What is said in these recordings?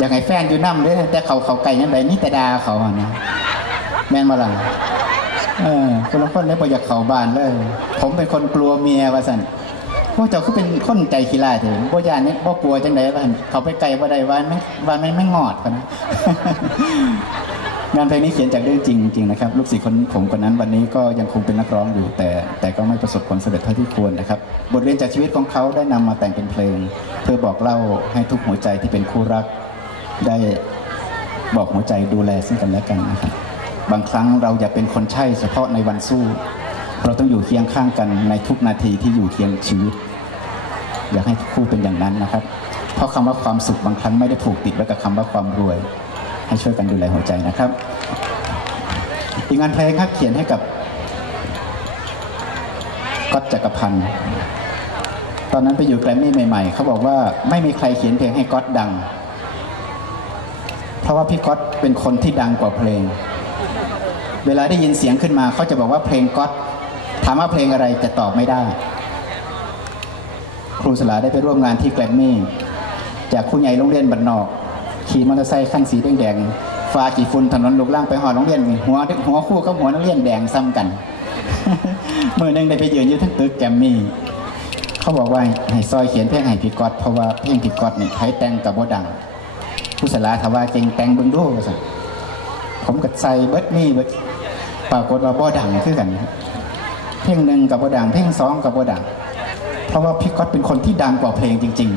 อยากให้แฟนอยู่น้ำด้วยแต่เขาเขาไก่ยังไงนี่แต่ดาเขาอะนะแม่นมาลังเออคนละคนเลยบ่อยากเขาบานเลย ผมเป็นคนกลัวเมียว่าสันพวกเจ้าก็เป็นคนใจขี้ลายเถอะบ่ยานนี่บ่กกลัวจังไดว่าเขาไปไกลบ่ได้ว่ามันว่ามันไม่งอดพะนะงานเพลงนี้เขียนจากเรื่องจริงจริงนะครับ ลูกศิษย์คนผมคนนั้นวันนี้ก็ยังคงเป็นนักร้องอยู่ แต่แต่ก็ไม่ประสบผลสำเร็จเท่าที่ควรนะครับ บทเรียนจากชีวิตของเขาได้นำมาแต่งเป็นเพลง เพื่อบอกเล่าให้ทุกหัวใจที่เป็นคู่รัก ได้บอกหัวใจดูแลซึ่งกันและกันนะครับบางครั้งเราอย่าเป็นคนใช่เฉพาะในวันสู้ เราต้องอยู่เคียงข้างกันในทุกนาทีที่อยู่เคียงชีวิต อยากให้คู่เป็นอย่างนั้นนะครับ เพราะคำว่าความสุขบางครั้งไม่ได้ผูกติดไว้กับคำว่าความรวย ให้ช่วยกันดูแลหัวใจนะครับ อีกงานเพลงครับเขียนให้กับก๊อตจักรพันธ์ตอนนั้นไปอยู่แกรมมี่ใหม่ ๆ เขาบอกว่าไม่มีใครเขียนเพลงให้ก๊อตดัง เพราะว่าพี่ก๊อตเป็นคนที่ดังกว่าเพลง เวลาได้ยินเสียงขึ้นมาเขาจะบอกว่าเพลงก๊อตถามว่าเพลงอะไรจะตอบไม่ได้ ครูสลาได้ไปร่วมงานที่แกรมมี่ จากครูใหญ่โรงเรียนบันนอก ขี่มอเตอร์ไซค์คันสีแดงๆฟ้ากี่ฝุ่นถนนลูกล่างไปหอโรงเรียน หัวหัวคู่กับหัวนักเรียนแดงซ้ำกันเมื่อหนึ่งได้ไปยืนอยู่ทั้งตึกแกรมมี่เขาบอกว่าให้ซอยเขียนเพลงให้พี่ก๊อตเพราะว่าเพลงพี่ก๊อตนี่ยใครแต่งกับบ่ดัง ผู้สลาถามว่าเก่งแต่งเบิ่งดูว่าซั่นผมก็ใส่เบิดนี่เบิดปรากฏว่าบ่ดังคือกัน เพลงหนึ่งกับบ่ดังเพลงสองกับบ่ดัง เพราะว่าพี่ก๊อตเป็นคนที่ดังกว่าเพลงจริง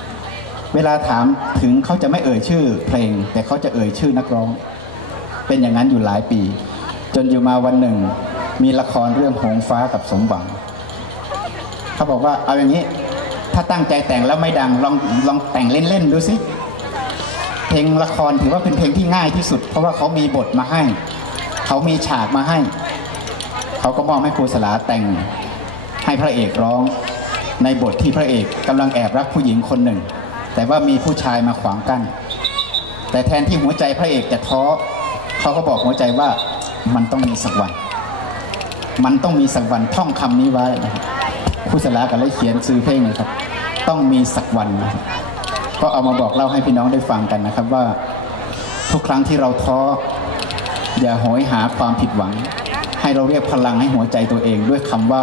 ๆ เวลาถามถึงเขาจะไม่เอ่ยชื่อเพลง แต่เขาจะเอ่ยชื่อนักร้อง เป็นอย่างนั้นอยู่หลายปี จนอยู่มาวันหนึ่ง มีละครเรื่องหงฟ้ากับสมหวัง เขาบอกว่าเอาอย่างนี้ถ้าตั้งใจแต่งแล้วไม่ดังลองลองแต่งเล่นๆดูสิ ลงละครถือว่าเป็นเพลงที่ง่ายที่สุด เพราะว่าเขามีบทมาให้ เขามีฉากมาให้ เขาก็มอบให้ครูสลาแต่งให้พระเอกร้อง ในบทที่พระเอกกำลังแอบรักผู้หญิงคนหนึ่ง แต่ว่ามีผู้ชายมาขวางกั้น แต่แทนที่หัวใจพระเอกจะท้อเขาก็บอกหัวใจว่ามันต้องมีสักวัน มันต้องมีสักวันท่องคำนี้ไว้ครูสลาก็เลยเขียนซื้อเพลงเลยครับ ต้องมีสักวันนะครับ ก็เอามาบอกเล่าให้พี่น้องได้ฟังกันนะครับว่า ทุกครั้งที่เราท้ออย่าโหยหาความผิดหวัง ให้เราเรียกพลังให้หัวใจตัวเองด้วยคำว่า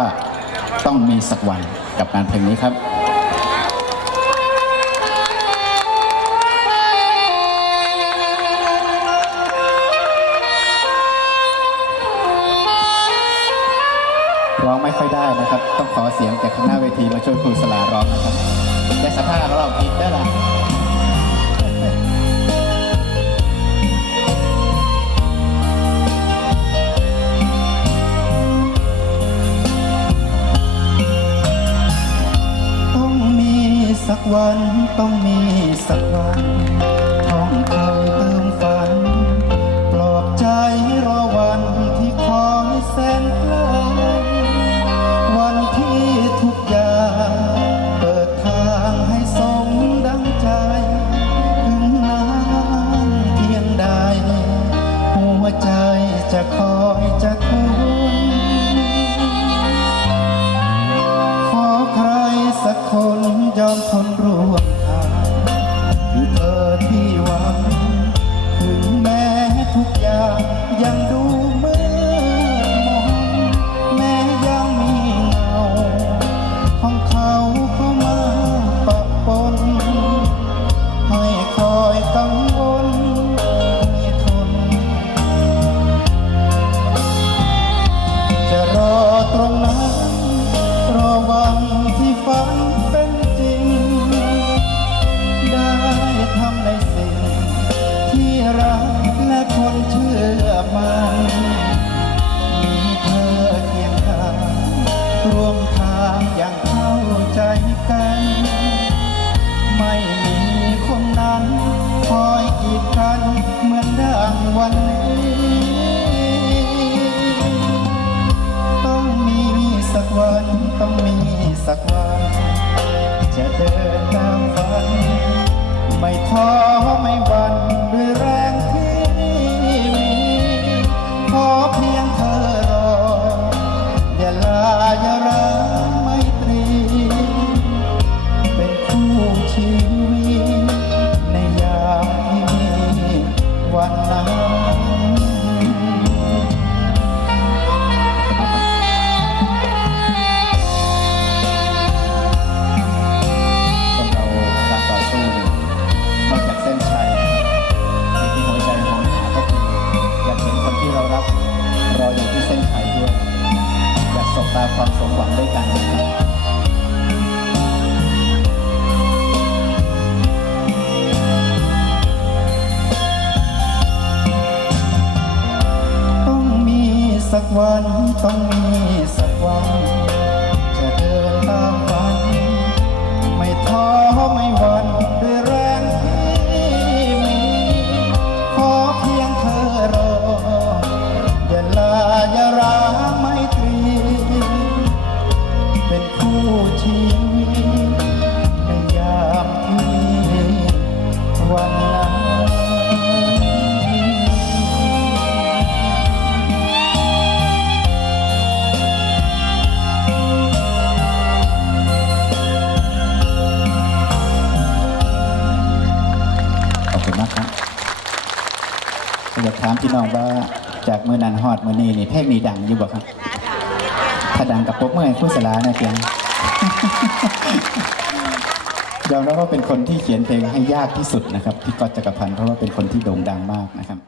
ต้องมีสักวันกับงานเพลงนี้ครับร้องไม่ค่อยได้นะครับ ต้องขอเสียงจากข้างหน้าเวทีมาช่วยครูสลาร้องนะครับ แต่สภาพของเราผิดได้ละต้องมีสักวันต้องมีสักวัน ยอมทนร่ และคนเชื่อมันมีเธอเคียงข้างร่วมทางอย่างเข้าใจกัน ไม่มีคนนั้นคอยกีดกันเหมือนดังวันนี้ต้องมีสักวันต้องมีสักวัน จะเดินตามฝัน ไม่ท้อไม่หวันด้วยแรง ตาความสมหวังด้วยกันนะครับต้องมีสักวันต้องมีสักวัน พี่น้องว่าจากเมื่อนันฮอดเมื่อนี้นี่เพลงนี้ดังอยู่บ่ครับ ถ้าดังกับปรบเมื่อไห้ผู้สลานะเพียงยอมรับว่าเป็นคนที่เขียนเพลงให้ยากที่สุดนะครับพี่ก๊อตจักรพันธ์เพราะว่าเป็นคนที่โด่งดังมากนะครับ